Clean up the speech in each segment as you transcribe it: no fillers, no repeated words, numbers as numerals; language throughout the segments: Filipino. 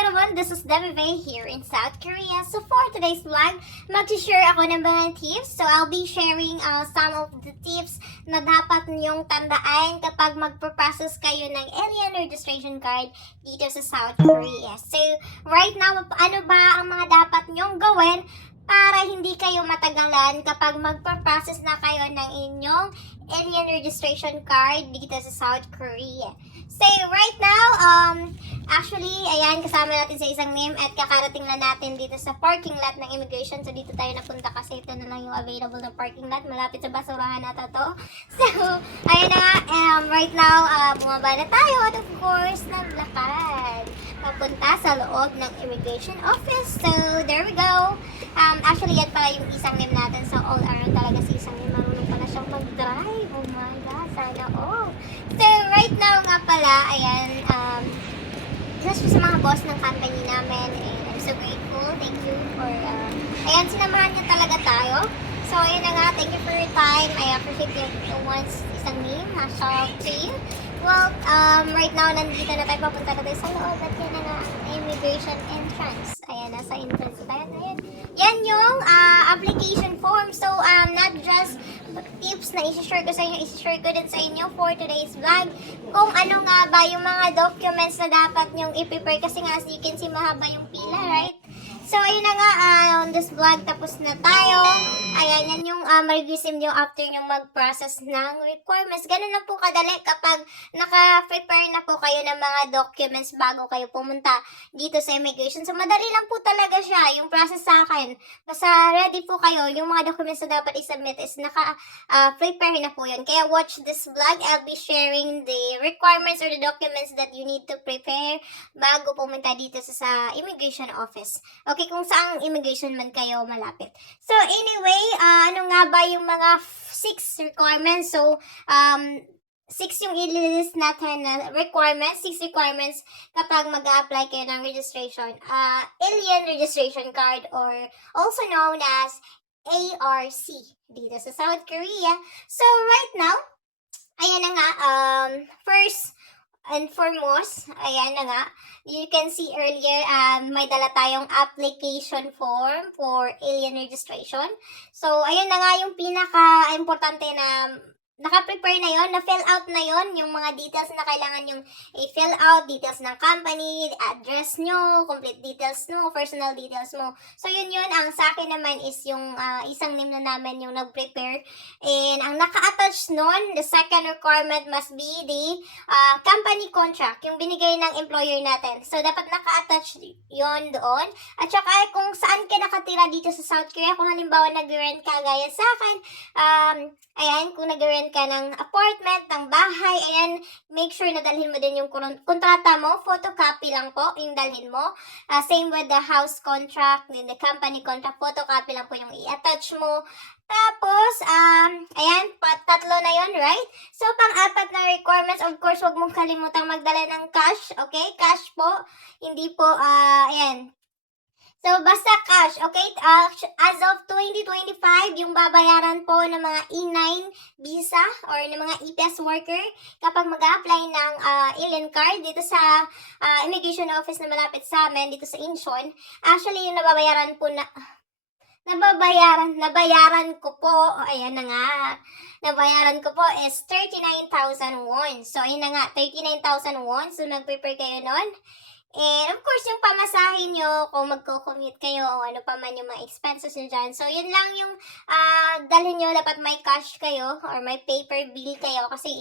everyone, this is Debbie Vey here in South Korea. So for today's vlog, mag-share ako ng mga tips. So I'll be sharing some of the tips na dapat niyong tandaan kapag magpo-process kayo ng alien registration card dito sa South Korea. So right now, ano ba ang mga dapat niyong gawin para hindi kayo matagalan kapag magpo-process na kayo ng inyong alien registration card dito sa South Korea. So right now, actually, ayan, kasama natin sa isang name at kakarating na natin dito sa parking lot ng immigration. So dito tayo napunta kasi ito na lang yung available na parking lot. Malapit sa basurahan na to. So, ayan na nga, right now, bumaba na tayo at of course, naglakad papunta sa loob ng immigration office. So, there we go. Actually, yan pala yung isang name natin. So, all around talaga si isang name. Marunong pala siyang mag-drive. Oh my God, sana all. So, right now nga pala, ayan, isa siya sa mga boss ng company namin and I'm so grateful. Thank you for, ayan, sinamahan niya talaga tayo. So, ayun na nga, thank you for your time. I appreciate you once isang name. Shout out to you. Well, right now, nandito na tayo, papunta na tayo sa loob at yan na nga, immigration entrance. Ayan, nasa entrance tayo. Ayan. Yan yung application form. So, not just tips na isi-share ko sa inyo, isi-share ko din sa inyo for today's vlog. Kung ano nga ba yung mga documents na dapat nyong i-prepare kasi nga, as you can see, mahaba yung pila, right? So, ayun na nga, on this vlog, tapos na tayo. Ayan, yan yung ma-receive nyo after nyo mag-process ng requirements. Ganun na po kadali kapag naka-prepare na po kayo ng mga documents bago kayo pumunta dito sa immigration. So, madali lang po talaga siya, yung process sa akin. Basta ready po kayo, yung mga documents na dapat i-submit is naka-prepare na po yun. Kaya watch this vlog. I'll be sharing the requirements or the documents that you need to prepare bago pumunta dito sa immigration office. Okay, kung saang immigration man kayo malapit. So, anyway, ano nga ba yung mga 6 requirements? So, 6 yung i-list natin na requirements, 6 requirements kapag mag-a-apply kayo ng registration. Alien registration card or also known as ARC dito sa South Korea. So, right now, ayan na nga, first and foremost, ayan na nga, you can see earlier, may dala tayong application form for alien registration. So, ayan na nga yung pinaka-importante na naka-prepare na yon, na-fill out na yon yung mga details na kailangan yung i-fill out, details ng company, address nyo, complete details mo, personal details mo. So, yun. Ang sa akin naman is yung isang name na namin yung nag-prepare. And ang naka-attach nun, the second requirement must be the company contract, yung binigay ng employer natin. So, dapat naka-attach yon doon. At saka, kung saan ka nakatira dito sa South Korea, kung halimbawa nag-rent ka gaya sa akin, ayan, kung nag-rent ka ng apartment, ng bahay, ayan, make sure na dalhin mo din yung kontrata mo, photocopy lang po, yung dalhin mo. Same with the house contract, the company contract, photocopy lang po yung i-attach mo. Tapos, ayan, tatlo na yon, right? So, pang-apat na requirements, of course, wag mong kalimutang magdala ng cash, okay? Cash po, hindi po, ayan. So, basta cash, okay? As of 2025, yung babayaran po ng mga E9 visa or ng mga EPS worker kapag mag-apply ng alien card dito sa immigration office na malapit sa amin, dito sa Incheon. Actually, yung nabayaran ko po, ayan na nga, nabayaran ko po is 39,000 won. So, ayun na nga, 39,000 won. So, nag-prepare kayo nun. And of course, yung pamasahin nyo, kung magko-commute kayo o ano pa man yung mga expenses nyo dyan. So, yun lang yung dalhin nyo. Dapat may cash kayo or may paper bill kayo kasi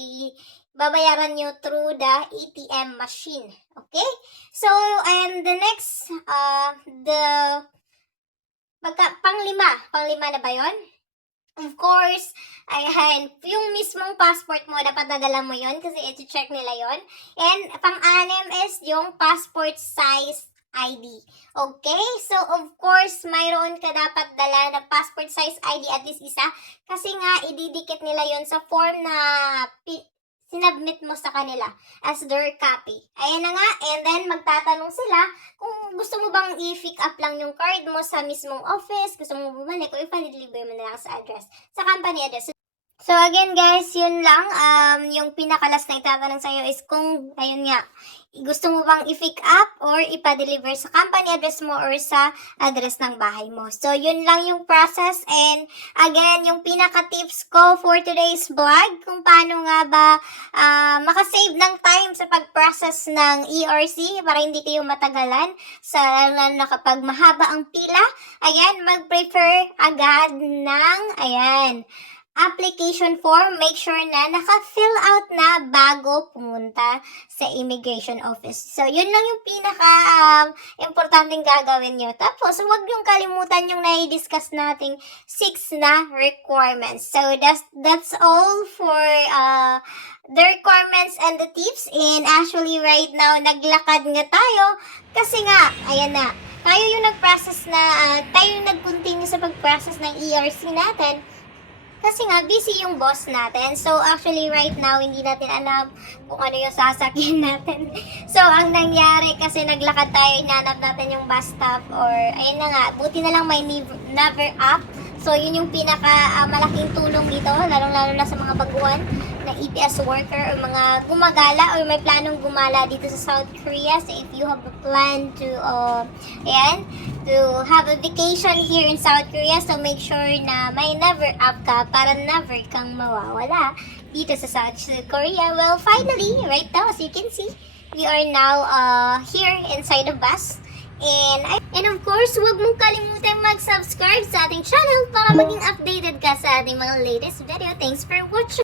babayaran nyo through the ATM machine. Okay? So, and the next, panglima na ba yun? Of course, ayan, yung mismong passport mo, dapat nadala mo yon kasi iti-check nila yon. And pang-anim is yung passport size ID. Okay? So, of course, mayroon ka dapat dala na passport size ID at least isa kasi nga, ididikit nila yon sa form na sinubmit mo sa kanila as their copy. Ayan na nga, and then magtatanong sila kung gusto mo bang i-pick up lang yung card mo sa mismong office, gusto mo bumalik o i-deliver mo na lang sa address, sa company address. So again guys, yun lang. Yung pinakalas na itatanong sa'yo is kung, ayun nga, gusto mo bang i-pick up or ipa-deliver sa company address mo or sa address ng bahay mo. So yun lang yung process, and again, yung pinaka-tips ko for today's vlog, kung paano nga ba makasave ng time sa pag-process ng ERC para hindi kayo matagalan, lalo na kapag mahaba ang pila. Ayan, mag-prefer agad ng, ayan, application form. Make sure na naka-fill out na bago pumunta sa immigration office. So, yun lang yung pinaka importanteng gagawin nyo. Tapos, huwag yung kalimutan yung nai-discuss nating 6 na requirements. So, that's all for the requirements and the tips. And actually, right now, naglakad nga tayo kasi nga, ayan na, tayo yung nag-process na, tayo yung nag-continue sa pag-process ng ERC natin. Kasi nga, busy yung boss natin. So, actually, right now, hindi natin alam kung ano yung sasakyan natin. So, ang nangyari, kasi naglakad tayo, inanap natin yung bus stop, or, ayun na nga, buti na lang may never up. So, yun yung malaking tulong dito, lalong-lalo na sa mga baguhan na EPS worker, or mga gumagala, or may planong gumala dito sa South Korea. So, if you have a plan to, to have a vacation here in South Korea, so make sure na may never up ka para never kang mawawala dito sa South Korea. Well, finally, right now, as you can see, we are now here inside the bus. And of course, huwag mong kalimutan mag-subscribe sa ating channel para maging updated ka sa ating mga latest video. Thanks for watching!